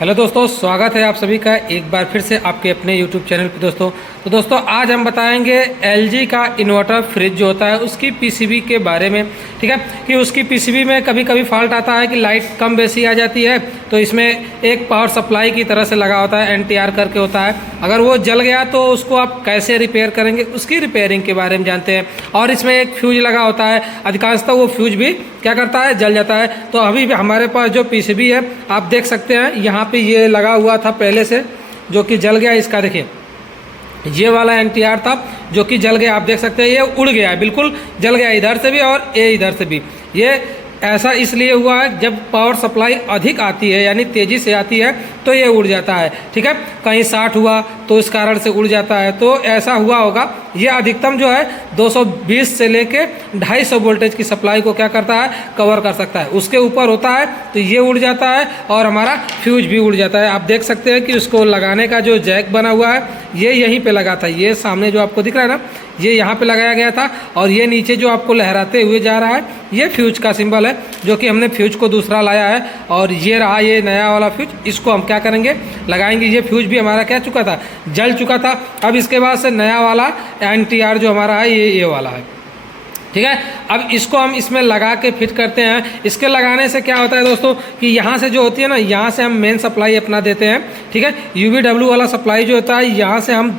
Hello दोस्तों, स्वागत है आप सभी का एक बार फिर से आपके अपने यूट्यूब चैनल पे। दोस्तों आज हम बताएंगे एलजी का इन्वर्टर फ्रिज जो होता है उसकी पीसीबी के बारे में। ठीक है कि उसकी पीसीबी में कभी कभी फॉल्ट आता है कि लाइट कम बेसी आ जाती है, तो इसमें एक पावर सप्लाई की तरह से लगा होता है, एनटीआर करके होता है। अगर वो जल गया तो उसको आप कैसे रिपेयर करेंगे, उसकी रिपेयरिंग के बारे में जानते हैं। और इसमें एक फ्यूज लगा होता है, अधिकांशतः वो फ्यूज भी क्या करता है, जल जाता है। तो अभी भी हमारे पास जो पीसीबी है आप देख सकते हैं, यहाँ पे ये लगा हुआ था पहले से, जो कि जल गया। इसका देखिए ये वाला एनटीआर था जो कि जल गया, आप देख सकते हैं ये उड़ गया है, बिल्कुल जल गया, इधर से भी और ये इधर से भी। ये ऐसा इसलिए हुआ है जब पावर सप्लाई अधिक आती है यानी तेज़ी से आती है तो ये उड़ जाता है। ठीक है, कहीं शॉर्ट हुआ तो इस कारण से उड़ जाता है, तो ऐसा हुआ होगा। ये अधिकतम जो है 220 से लेके 250 वोल्टेज की सप्लाई को क्या करता है, कवर कर सकता है। उसके ऊपर होता है तो ये उड़ जाता है और हमारा फ्यूज भी उड़ जाता है। आप देख सकते हैं कि उसको लगाने का जो जैक बना हुआ है ये यहीं पे लगा था, ये सामने जो आपको दिख रहा है ना, ये यहाँ पे लगाया गया था। और ये नीचे जो आपको लहराते हुए जा रहा है ये फ्यूज का सिंबल है, जो कि हमने फ्यूज को दूसरा लाया है। और ये रहा ये नया वाला फ्यूज, इसको हम क्या करेंगे, लगाएंगे। ये फ्यूज भी हमारा क्या चुका था, जल चुका था। अब इसके बाद से नया वाला एनटीआर जो हमारा है ये वाला है। ठीक है, अब इसको हम इसमें लगा के फिट करते हैं। इसके लगाने से क्या होता है दोस्तों कि यहाँ से जो होती है ना, यहाँ से हम मेन सप्लाई अपना देते हैं। ठीक है, यूवीडब्ल्यू वाला सप्लाई जो होता है यहाँ से हम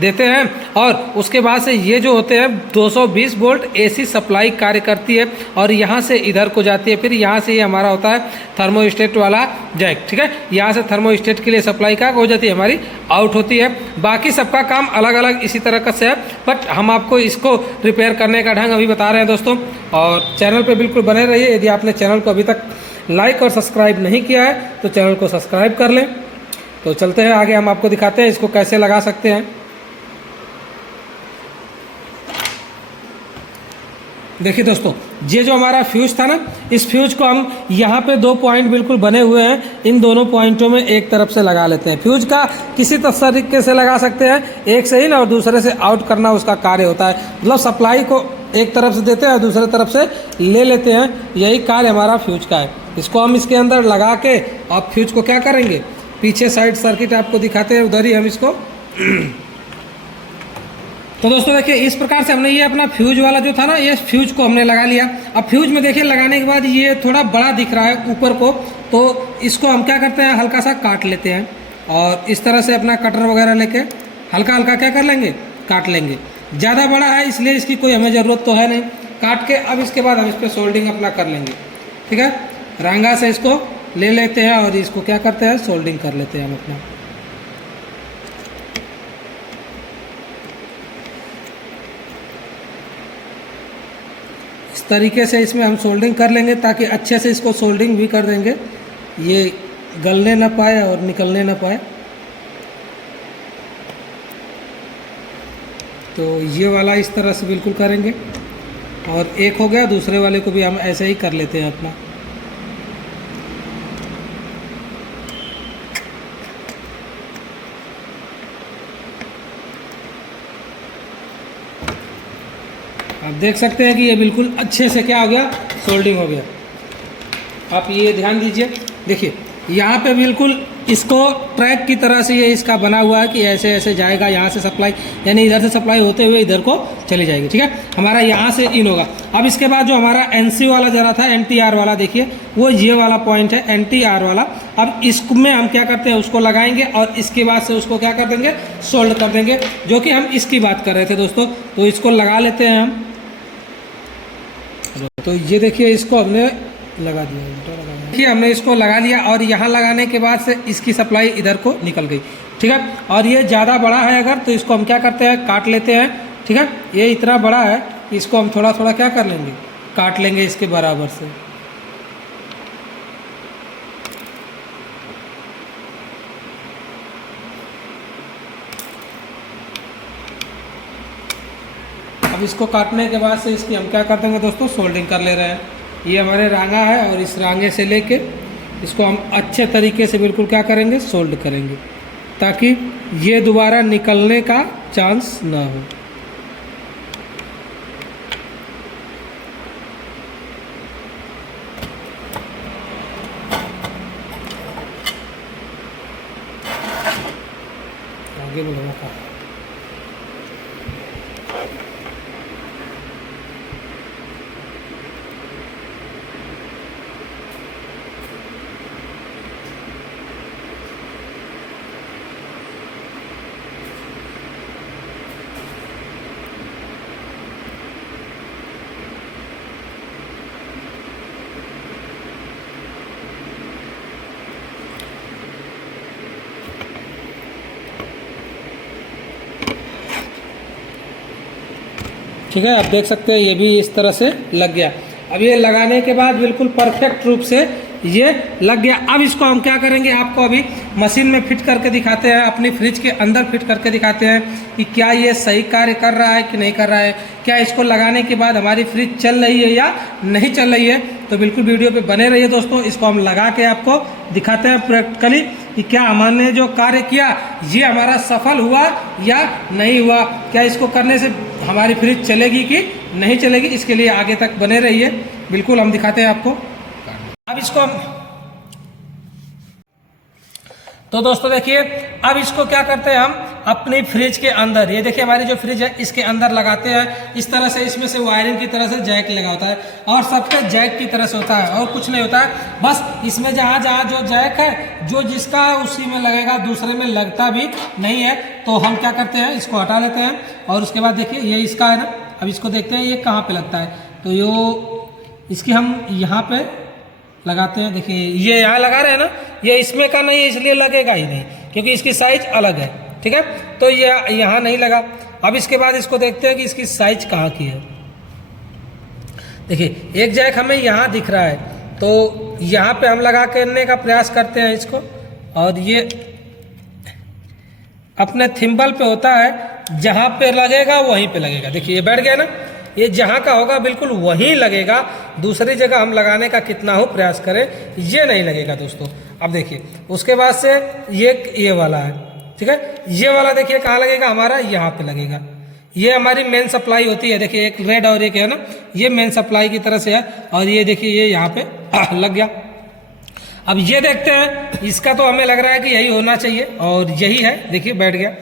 देते हैं, और उसके बाद से ये जो होते हैं 220 वोल्ट एसी सप्लाई कार्य करती है और यहाँ से इधर को जाती है। फिर यहाँ से ये हमारा होता है थर्मोस्टेट वाला जैक। ठीक है, यहाँ से थर्मोस्टेट के लिए सप्लाई का हो जाती है, हमारी आउट होती है। बाकी सबका काम अलग अलग इसी तरह का से है, बट हम आपको इसको रिपेयर करने का ढंग अभी बता रहे हैं दोस्तों। और चैनल पर बिल्कुल बने रहिए। यदि आपने चैनल को अभी तक लाइक और सब्सक्राइब नहीं किया है तो चैनल को सब्सक्राइब कर लें। तो चलते हैं आगे, हम आपको दिखाते हैं इसको कैसे लगा सकते हैं। देखिए दोस्तों, ये जो हमारा फ्यूज था ना, इस फ्यूज को हम यहाँ पे 2 पॉइंट बिल्कुल बने हुए हैं, इन दोनों पॉइंटों में एक तरफ से लगा लेते हैं। फ्यूज का किसी तरीके से लगा सकते हैं, एक से ही ना और दूसरे से आउट करना उसका कार्य होता है। मतलब सप्लाई को एक तरफ से देते हैं और दूसरे तरफ से ले लेते हैं, यही कार्य हमारा फ्यूज का है। इसको हम इसके अंदर लगा के आप फ्यूज को क्या करेंगे, पीछे साइड सर्किट आपको दिखाते हैं, उधर ही हम इसको तो दोस्तों देखिए इस प्रकार से हमने ये अपना फ्यूज वाला जो था ना, ये फ्यूज को हमने लगा लिया। अब फ्यूज में देखिए लगाने के बाद ये थोड़ा बड़ा दिख रहा है ऊपर को, तो इसको हम क्या करते हैं, हल्का सा काट लेते हैं। और इस तरह से अपना कटर वगैरह लेके हल्का हल्का क्या कर लेंगे, काट लेंगे। ज़्यादा बड़ा है इसलिए इसकी कोई हमें ज़रूरत तो है नहीं, काट के अब इसके बाद हम इस पर सोल्डिंग अपना कर लेंगे। ठीक है, रांगा से इसको ले लेते हैं और इसको क्या करते हैं, सोल्डिंग कर लेते हैं हम अपना। इस तरीके से इसमें हम सोल्डिंग कर लेंगे, ताकि अच्छे से इसको सोल्डिंग भी कर देंगे, ये गलने ना पाए और निकलने ना पाए। तो ये वाला इस तरह से बिल्कुल करेंगे, और एक हो गया, दूसरे वाले को भी हम ऐसे ही कर लेते हैं अपना। आप देख सकते हैं कि ये बिल्कुल अच्छे से क्या हो गया, सोल्डिंग हो गया। आप ये ध्यान दीजिए, देखिए यहाँ पे बिल्कुल इसको ट्रैक की तरह से ये इसका बना हुआ है कि ऐसे ऐसे जाएगा, यहाँ से सप्लाई यानी इधर से सप्लाई होते हुए इधर को चली जाएगी। ठीक है, हमारा यहाँ से इन होगा। अब इसके बाद जो हमारा एनसी वाला जरा था, एनटीआर वाला, देखिए वो ये वाला पॉइंट है एनटीआर वाला। अब इसमें हम क्या करते हैं, उसको लगाएंगे और इसके बाद से उसको क्या कर देंगे, सोल्ड कर देंगे, जो कि हम इसकी बात कर रहे थे दोस्तों। तो इसको लगा लेते हैं हम। तो ये देखिए इसको हमने लगा दिया, देखिए हमने इसको लगा लिया, और यहाँ लगाने के बाद से इसकी सप्लाई इधर को निकल गई। ठीक है, और ये ज़्यादा बड़ा है अगर, तो इसको हम क्या करते हैं, काट लेते हैं। ठीक है, ये इतना बड़ा है, इसको हम थोड़ा थोड़ा क्या कर लेंगे, काट लेंगे इसके बराबर से। अब इसको काटने के बाद से इसकी हम क्या कर देंगे दोस्तों, सोल्डिंग कर ले रहे हैं। ये हमारे रांगा है, और इस रांगे से लेके इसको हम अच्छे तरीके से बिल्कुल क्या करेंगे, सोल्ड करेंगे, ताकि ये दोबारा निकलने का चांस ना हो। आगे बोलो का। ठीक है, आप देख सकते हैं ये भी इस तरह से लग गया। अब ये लगाने के बाद बिल्कुल परफेक्ट रूप से ये लग गया। अब इसको हम क्या करेंगे, आपको अभी मशीन में फिट करके दिखाते हैं, अपनी फ्रिज के अंदर फिट करके दिखाते हैं कि क्या ये सही कार्य कर रहा है कि नहीं कर रहा है, क्या इसको लगाने के बाद हमारी फ्रिज चल रही है या नहीं चल रही है। तो बिल्कुल वीडियो पे बने रहिए दोस्तों। इसको हम लगा के आपको दिखाते हैं प्रैक्टिकली कि क्या हमने जो कार्य किया ये हमारा सफल हुआ या नहीं हुआ, क्या इसको करने से हमारी फ्रिज चलेगी कि नहीं चलेगी। इसके लिए आगे तक बने रहिए, बिल्कुल हम दिखाते हैं आपको। अब इसको हम तो दोस्तों देखिए, अब इसको क्या करते हैं हम अपनी फ्रिज के अंदर, ये देखिए हमारी जो फ्रिज है इसके अंदर लगाते हैं। इस तरह से इसमें से वायरिंग की तरह से जैक लगा होता है और सबका जैक की तरह से होता है और कुछ नहीं होता है। बस इसमें जहाँ जहाँ जो जैक है जो जिसका उसी में लगेगा, दूसरे में लगता भी नहीं है। तो हम क्या करते हैं, इसको हटा लेते हैं और उसके बाद देखिए ये इसका है ना। अब इसको देखते हैं ये कहाँ पे लगता है। तो ये इसकी हम यहाँ पे लगाते हैं। देखिए ये यहाँ लगा रहे हैं ना, ये इसमें का नहीं है इसलिए लगेगा ही नहीं, क्योंकि इसकी साइज अलग है। ठीक है, तो ये यहाँ नहीं लगा। अब इसके बाद इसको देखते हैं कि इसकी साइज कहाँ की है। देखिए एक जैक हमें यहाँ दिख रहा है, तो यहाँ पे हम लगा करने का प्रयास करते हैं इसको, और ये अपने थिम्बल पे होता है, जहाँ पे लगेगा वहीं पे लगेगा। देखिए ये बैठ गया ना, ये जहाँ का होगा बिल्कुल वहीं लगेगा। दूसरी जगह हम लगाने का कितना हो प्रयास करें ये नहीं लगेगा दोस्तों। अब देखिए उसके बाद से ये वाला है, ठीक है, ये वाला देखिए कहाँ लगेगा, हमारा यहाँ पे लगेगा। ये हमारी मेन सप्लाई होती है। देखिए एक रेड और एक है ना, ये मेन सप्लाई की तरह से है, और ये देखिए ये यहाँ पे लग गया। अब ये देखते हैं, इसका तो हमें लग रहा है कि यही होना चाहिए और यही है। देखिए बैठ गया।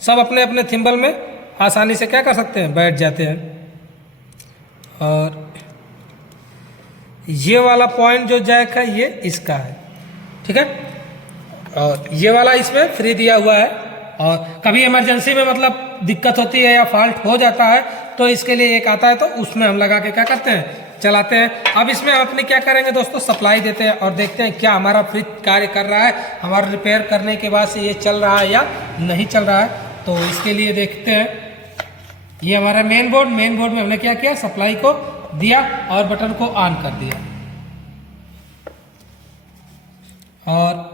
सब अपने अपने थिम्बल में आसानी से क्या कर सकते हैं, बैठ जाते हैं। और ये वाला पॉइंट जो जैक है ये इसका है, ठीक है, और ये वाला इसमें फ्री दिया हुआ है। और कभी इमरजेंसी में मतलब दिक्कत होती है या फॉल्ट हो जाता है तो इसके लिए एक आता है, तो उसमें हम लगा के क्या करते हैं, चलाते हैं। अब इसमें हम अपने क्या करेंगे दोस्तों, सप्लाई देते हैं और देखते हैं क्या हमारा फ्रिज कार्य कर रहा है, हमारा रिपेयर करने के बाद से ये चल रहा है या नहीं चल रहा है। तो इसके लिए देखते हैं, ये हमारा मेन बोर्ड में हमने क्या किया, सप्लाई को दिया और बटन को ऑन कर दिया। और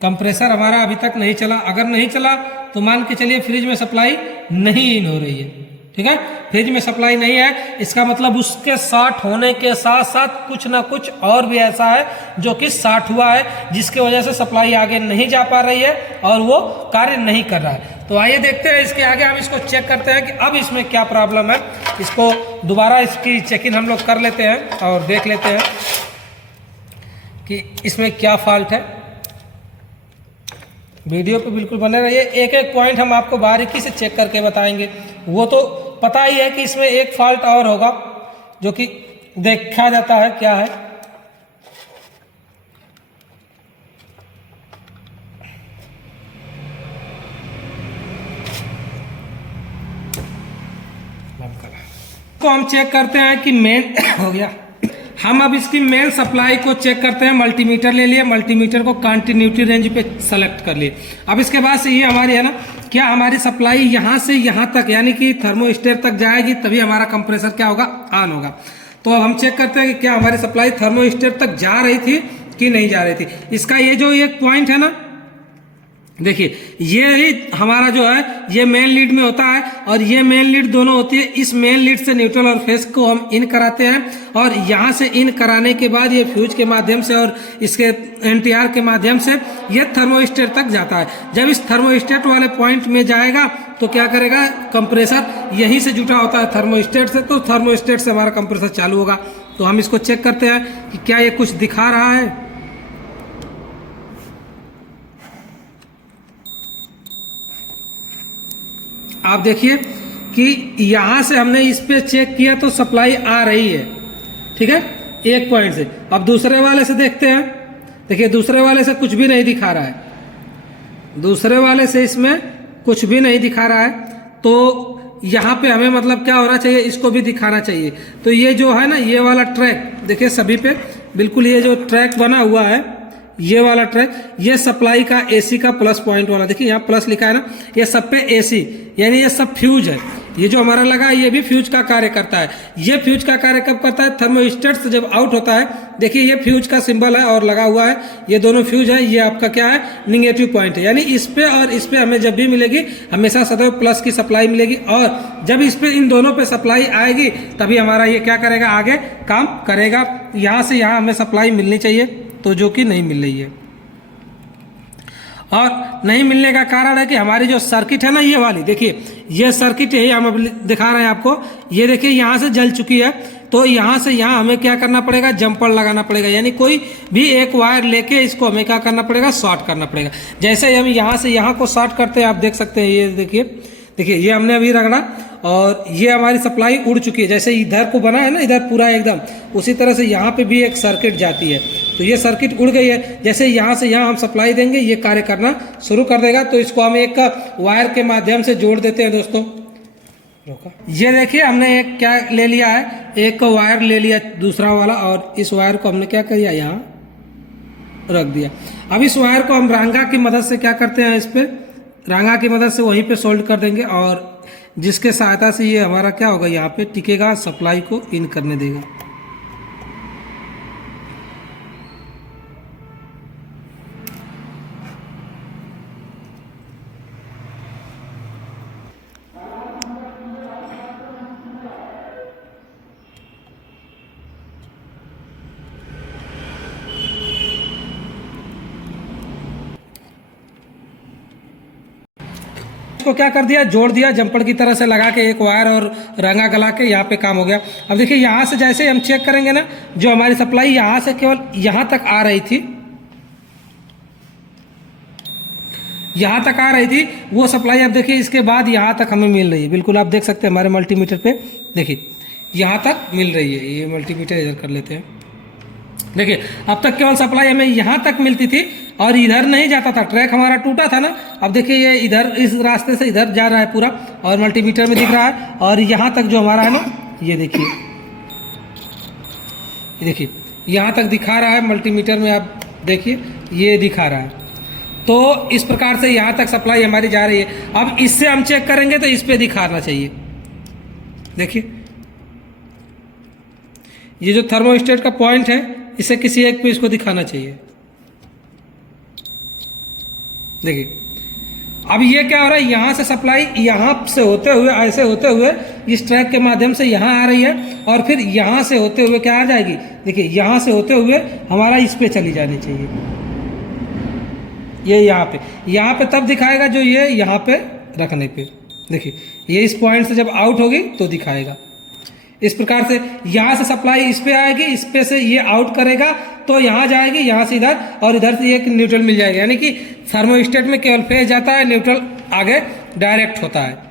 कंप्रेसर हमारा अभी तक नहीं चला। अगर नहीं चला तो मान के चलिए फ्रिज में सप्लाई नहीं इन हो रही है, ठीक है, फ्रिज में सप्लाई नहीं है, इसका मतलब उसके शॉर्ट होने के साथ साथ कुछ ना कुछ और भी ऐसा है जो कि शॉर्ट हुआ है, जिसकी वजह से सप्लाई आगे नहीं जा पा रही है और वो कार्य नहीं कर रहा है। तो आइए देखते हैं इसके आगे, हम इसको चेक करते हैं कि अब इसमें क्या प्रॉब्लम है। इसको दोबारा इसकी चेकिंग हम लोग कर लेते हैं और देख लेते हैं कि इसमें क्या फॉल्ट है। वीडियो पे बिल्कुल बने रहिए, एक एक पॉइंट हम आपको बारीकी से चेक करके बताएंगे। वो तो पता ही है कि इसमें एक फॉल्ट और होगा जो कि देखा जाता है क्या है। तो हम चेक करते हैं कि मेन हो गया। हम अब इसकी मेन सप्लाई को चेक करते हैं। मल्टीमीटर ले लिए, मल्टीमीटर को कंटिन्यूटी रेंज पे सेलेक्ट कर लिए। अब इसके बाद से ये हमारी है ना, क्या हमारी सप्लाई यहाँ से यहाँ तक यानी कि थर्मोस्टेट तक जाएगी तभी हमारा कंप्रेसर क्या होगा, ऑन होगा। तो अब हम चेक करते हैं कि क्या हमारी सप्लाई थर्मोस्टेट तक जा रही थी कि नहीं जा रही थी। इसका ये जो एक पॉइंट है ना, देखिए ये ही हमारा जो है ये मेन लीड में होता है और ये मेन लीड दोनों होती है। इस मेन लीड से न्यूट्रल और फेस को हम इन कराते हैं और यहाँ से इन कराने के बाद ये फ्यूज के माध्यम से और इसके एनटीआर के माध्यम से ये थर्मोस्टेट तक जाता है। जब इस थर्मोस्टेट वाले पॉइंट में जाएगा तो क्या करेगा, कंप्रेसर यहीं से जुटा होता है थर्मोस्टेट से, तो थर्मोस्टेट से हमारा कंप्रेसर चालू होगा। तो हम इसको चेक करते हैं कि क्या ये कुछ दिखा रहा है। आप देखिए कि यहाँ से हमने इस पे चेक किया तो सप्लाई आ रही है, ठीक है, एक पॉइंट से। अब दूसरे वाले से देखते हैं। देखिए दूसरे वाले से कुछ भी नहीं दिखा रहा है, दूसरे वाले से इसमें कुछ भी नहीं दिखा रहा है। तो यहाँ पे हमें मतलब क्या होना चाहिए, इसको भी दिखाना चाहिए। तो ये जो है ना, ये वाला ट्रैक देखिए सभी पे बिल्कुल ये जो ट्रैक बना हुआ है, ये वाला ट्रैक, ये सप्लाई का एसी का प्लस पॉइंट वाला, देखिए यहाँ प्लस लिखा है ना, ये सब पे एसी, यानी ये सब फ्यूज है। ये जो हमारा लगा है ये भी फ्यूज का कार्य करता है। ये फ्यूज का कार्य कब करता है, थर्मोस्टेट से जब आउट होता है। देखिए ये फ्यूज का सिंबल है और लगा हुआ है, ये दोनों फ्यूज है। ये आपका क्या है, निगेटिव पॉइंट है, यानी इस पे और इस पे हमें जब भी मिलेगी हमेशा सदैव प्लस की सप्लाई मिलेगी। और जब इस पे इन दोनों पे सप्लाई आएगी तभी हमारा ये क्या करेगा, आगे काम करेगा। यहाँ से यहाँ हमें सप्लाई मिलनी चाहिए, तो जो कि नहीं मिल रही है। और नहीं मिलने का कारण है कि हमारी जो सर्किट है ना, ये वाली देखिए, ये सर्किट है, हम अब दिखा रहे हैं आपको। ये देखिए यहाँ से जल चुकी है, तो यहाँ से यहाँ हमें क्या करना पड़ेगा, जंपर लगाना पड़ेगा। यानी कोई भी एक वायर लेके इसको हमें क्या करना पड़ेगा, शॉर्ट करना पड़ेगा। जैसे हम यहाँ से यहाँ को शॉर्ट करते हैं, आप देख सकते हैं। ये देखिए ये हमने अभी रगड़ा और ये हमारी सप्लाई उड़ चुकी है। जैसे इधर को बना है ना, इधर पूरा एकदम, उसी तरह से यहाँ पे भी एक सर्किट जाती है। तो ये सर्किट उड़ गई है। जैसे यहाँ से यहाँ हम सप्लाई देंगे, ये कार्य करना शुरू कर देगा। तो इसको हम एक वायर के माध्यम से जोड़ देते हैं दोस्तों। ये देखिए हमने एक क्या ले लिया है, एक वायर ले लिया दूसरा वाला, और इस वायर को हमने क्या किया, यहाँ रख दिया। अब इस वायर को हम रांगा की मदद से क्या करते हैं, इस पे रांगा की मदद से वहीं पे सोल्ड कर देंगे, और जिसके सहायता से ये हमारा क्या होगा, यहाँ पे टिकेगा, सप्लाई को इन करने देगा। को क्या कर दिया, जोड़ दिया, जंपर की तरह से लगा के एक वायर और रंगा गला के यहाँ पे काम हो गया। अब देखिए यहाँ से जैसे हम चेक करेंगे ना, जो हमारी सप्लाई यहाँ से केवल यहाँ तक आ रही थी, यहाँ तक आ रही थी वो सप्लाई, अब देखिए इसके बाद यहाँ तक हमें मिल रही है। बिल्कुल आप देख सकते हैं हमारे मल्टीमीटर पे, देखिए यहाँ तक मिल रही है। ये मल्टीमीटर इधर कर लेते हैं। देखिए अब तक केवल सप्लाई हमें यहाँ तक मिलती थी और इधर नहीं जाता था, ट्रैक हमारा टूटा था ना। अब देखिए ये इधर इस रास्ते से इधर जा रहा है पूरा, और मल्टीमीटर में दिख रहा है। और यहाँ तक जो हमारा है ना, ये देखिए यहाँ तक दिखा रहा है मल्टीमीटर में, आप देखिए ये दिखा रहा है। तो इस प्रकार से यहाँ तक सप्लाई हमारी जा रही है। अब इससे हम चेक करेंगे तो इस पे दिखाना चाहिए। देखिए ये जो थर्मोस्टेट का पॉइंट है, इसे किसी एक पे इसको दिखाना चाहिए। देखिए अब ये क्या हो रहा है, यहाँ से सप्लाई यहाँ से होते हुए, ऐसे होते हुए इस ट्रैक के माध्यम से यहाँ आ रही है, और फिर यहाँ से होते हुए क्या आ जाएगी, देखिए यहाँ से होते हुए हमारा इस पे चली जानी चाहिए। ये यहाँ पे तब दिखाएगा जो ये यहाँ पे रखने पे। देखिए ये इस पॉइंट से जब आउट होगी तो दिखाएगा। इस प्रकार से यहाँ से सप्लाई इस पे आएगी, इस पे से ये आउट करेगा तो यहाँ जाएगी, यहाँ से इधर, और इधर से एक न्यूट्रल मिल जाएगा। यानी कि थर्मोस्टेट में केवल फेज जाता है, न्यूट्रल आगे डायरेक्ट होता है।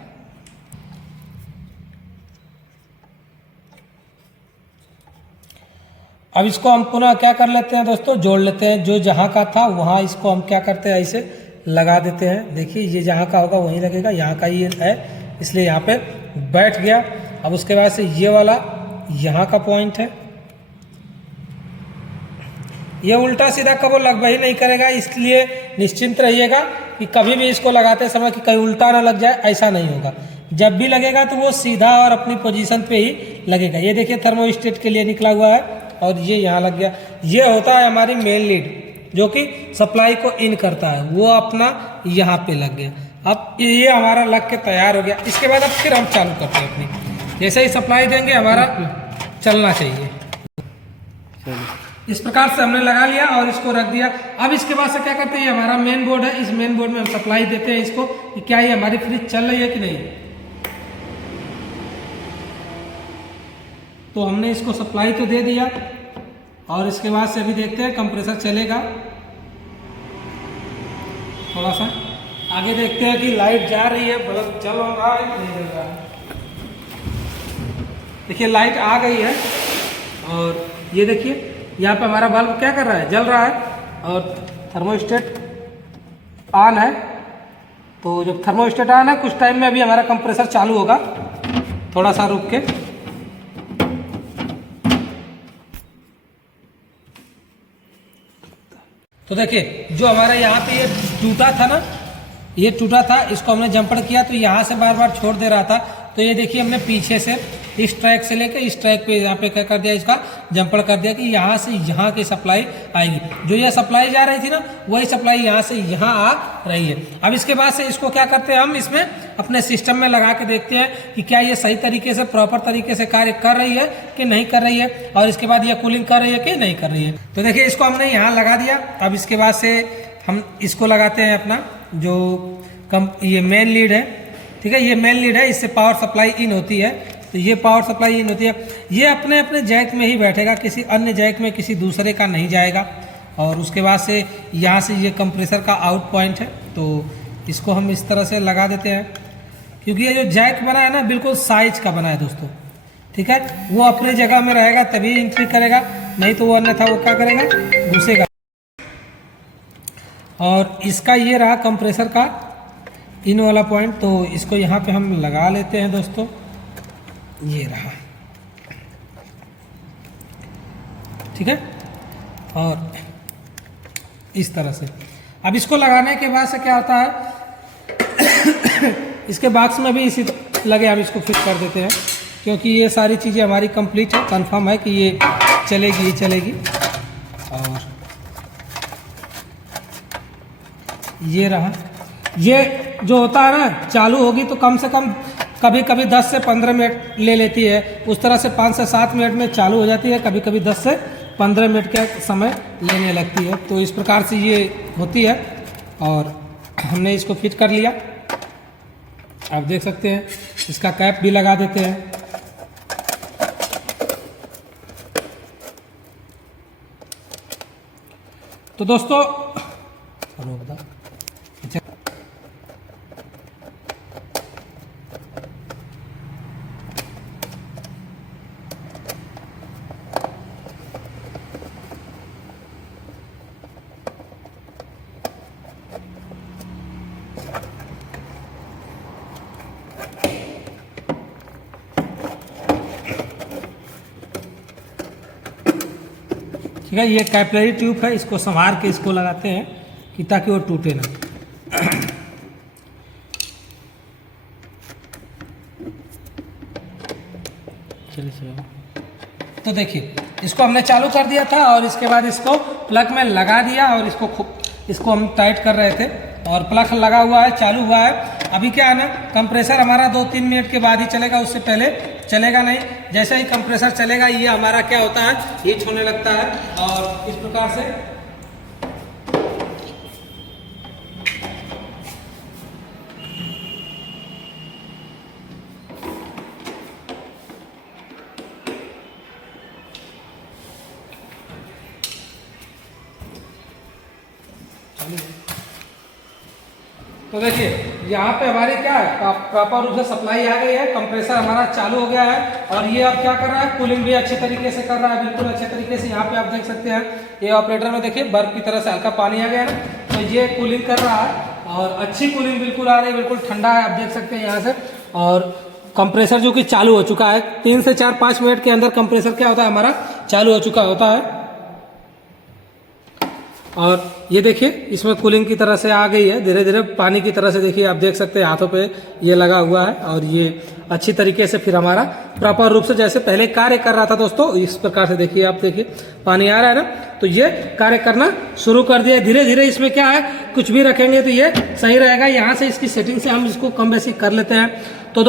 अब इसको हम पुनः क्या कर लेते हैं दोस्तों, जोड़ लेते हैं। जो जहाँ का था वहाँ इसको हम क्या करते हैं, ऐसे लगा देते हैं। देखिए ये जहाँ का होगा वहीं लगेगा, यहाँ का ये है इसलिए यहाँ पे बैठ गया। अब उसके बाद से ये वाला यहाँ का पॉइंट है, ये उल्टा सीधा कभी लगभग ही नहीं करेगा, इसलिए निश्चिंत रहिएगा कि कभी भी इसको लगाते समय कि कहीं उल्टा ना लग जाए, ऐसा नहीं होगा। जब भी लगेगा तो वो सीधा और अपनी पोजीशन पे ही लगेगा। ये देखिए थर्मोस्टेट के लिए निकला हुआ है और ये यहाँ लग गया। ये होता है हमारी मेन लीड जो कि सप्लाई को इन करता है, वो अपना यहाँ पे लग गया। अब ये हमारा लग के तैयार हो गया। इसके बाद अब फिर हम चालू करते हैं अपनी, जैसे ही सप्लाई देंगे हमारा चलना चाहिए। इस प्रकार से हमने लगा लिया और इसको रख दिया। अब इसके बाद से क्या करते हैं, हमारा मेन बोर्ड है, इस मेन बोर्ड में हम सप्लाई देते हैं इसको कि क्या ये हमारी फ्रिज चल रही है कि नहीं। तो हमने इसको सप्लाई तो दे दिया और इसके बाद से अभी देखते हैं कंप्रेसर चलेगा थोड़ा सा। आगे देखते हैं कि लाइट जा रही है, बल्ब चल रहा है नहीं चल रहा है। देखिए लाइट आ गई है और ये देखिए यहाँ पे हमारा बल्ब क्या कर रहा है, जल रहा है और थर्मोस्टेट ऑन है। तो जब थर्मोस्टेट ऑन है कुछ टाइम में अभी हमारा कंप्रेसर चालू होगा, थोड़ा सा रुक के। तो देखिए जो हमारा यहाँ पे ये टूटा था ना, ये टूटा था, इसको हमने जंपर किया तो यहाँ से बार बार छोड़ दे रहा था। तो ये देखिए हमने पीछे से इस ट्रैक से लेकर इस ट्रैक पे यहाँ पे क्या कर दिया, इसका जंपर कर दिया कि यहाँ से यहाँ की सप्लाई आएगी। जो ये सप्लाई जा रही थी ना वही सप्लाई यहाँ से यहाँ आ रही है। अब इसके बाद से इसको क्या करते हैं, हम इसमें अपने सिस्टम में लगा के देखते हैं कि क्या ये सही तरीके से प्रॉपर तरीके से कार्य कर रही है कि नहीं कर रही है, और इसके बाद ये कूलिंग कर रही है कि नहीं कर रही है। तो देखिए इसको हमने यहाँ लगा दिया। अब इसके बाद से हम इसको लगाते हैं अपना जो ये मेन लीड है, ठीक है, ये मेन लीड है, इससे पावर सप्लाई इन होती है। तो ये पावर सप्लाई इन होती है, ये अपने अपने जैक में ही बैठेगा, किसी अन्य जैक में किसी दूसरे का नहीं जाएगा। और उसके बाद से यहाँ से ये कंप्रेसर का आउट पॉइंट है, तो इसको हम इस तरह से लगा देते हैं, क्योंकि ये जो जैक बना है ना बिल्कुल साइज का बना है दोस्तों, ठीक है। वो अपने जगह में रहेगा तभी एंट्री करेगा, नहीं तो वो अन्यथा वो क्या करेगा, घुसेगा। और इसका ये रहा कंप्रेसर का इन वाला पॉइंट, तो इसको यहाँ पे हम लगा लेते हैं दोस्तों, ये रहा, ठीक है। और इस तरह से अब इसको लगाने के बाद से क्या होता है इसके बॉक्स में भी इसी लगे, हम इसको फिट कर देते हैं, क्योंकि ये सारी चीज़ें हमारी कंप्लीट है, कंफर्म है कि ये चलेगी ही चलेगी। और ये रहा, ये जो होता है ना चालू होगी तो कम से कम कभी कभी 10 से 15 मिनट ले लेती है, उस तरह से 5 से 7 मिनट में चालू हो जाती है, कभी कभी 10 से 15 मिनट का समय लेने लगती है। तो इस प्रकार से ये होती है और हमने इसको फिट कर लिया। आप देख सकते हैं इसका कैप भी लगा देते हैं। तो दोस्तों ठीक है, ये कैपिलरी ट्यूब है, इसको संवार के इसको लगाते हैं कि ताकि वो टूटे ना। चलिए तो देखिए इसको हमने चालू कर दिया था और इसके बाद इसको प्लग में लगा दिया और इसको हम टाइट कर रहे थे और प्लग लगा हुआ है, चालू हुआ है। अभी क्या है ना, कंप्रेसर हमारा 2-3 मिनट के बाद ही चलेगा, उससे पहले चलेगा नहीं। जैसे ही कंप्रेसर चलेगा ये हमारा क्या होता है, हीट होने लगता है और इस प्रकार से तो देखिए यहाँ पे हमारी क्या है, प्रॉपर रूप से सप्लाई आ गई है, कंप्रेसर हमारा चालू हो गया है और ये अब क्या कर रहा है, कूलिंग भी अच्छे तरीके से कर रहा है, बिल्कुल अच्छे तरीके से। यहाँ पे आप देख सकते हैं ये ऑपरेटर में देखिए बर्फ की तरह से हल्का पानी आ गया है, तो ये कूलिंग कर रहा है और अच्छी कूलिंग बिल्कुल आ रही है, बिल्कुल ठंडा है, आप देख सकते हैं यहाँ से। और कंप्रेसर जो कि चालू हो चुका है, 3 से 4-5 मिनट के अंदर कंप्रेसर क्या होता है हमारा चालू हो चुका होता है। और ये देखिए इसमें कूलिंग की तरह से आ गई है, धीरे धीरे पानी की तरह से, देखिए आप देख सकते हैं हाथों पे ये लगा हुआ है और ये अच्छी तरीके से फिर हमारा प्रॉपर रूप से जैसे पहले कार्य कर रहा था दोस्तों, इस प्रकार से देखिए, आप देखिए पानी आ रहा है ना, तो ये कार्य करना शुरू कर दिया। धीरे धीरे इसमें क्या है, कुछ भी रखेंगे तो ये सही रहेगा। यहाँ से इसकी सेटिंग से हम इसको कम बेसी कर लेते हैं। तो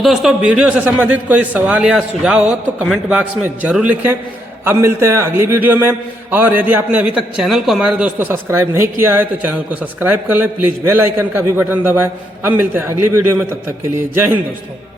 दोस्तों वीडियो से संबंधित कोई सवाल या सुझाव हो तो कमेंट बॉक्स में जरूर लिखें। अब मिलते हैं अगली वीडियो में, और यदि आपने अभी तक चैनल को हमारे दोस्तों सब्सक्राइब नहीं किया है तो चैनल को सब्सक्राइब कर लें, प्लीज़ बेल आइकन का भी बटन दबाएं। अब मिलते हैं अगली वीडियो में, तब तक के लिए जय हिंद दोस्तों।